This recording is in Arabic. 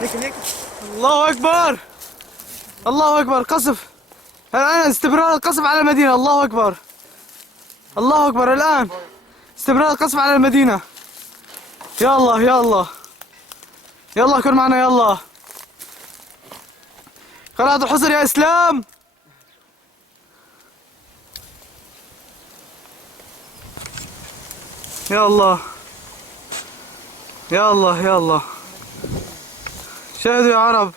هيك هيك. الله أكبر. الله أكبر. قصف الآن، استمرار القصف على المدينة. الله أكبر. الله أكبر. الآن استمرار القصف على المدينة. يا الله يا الله. يلا كن معنا يلا. قناة الحصر يا إسلام. يا الله يا الله يا الله. شاهدوا يا عرب.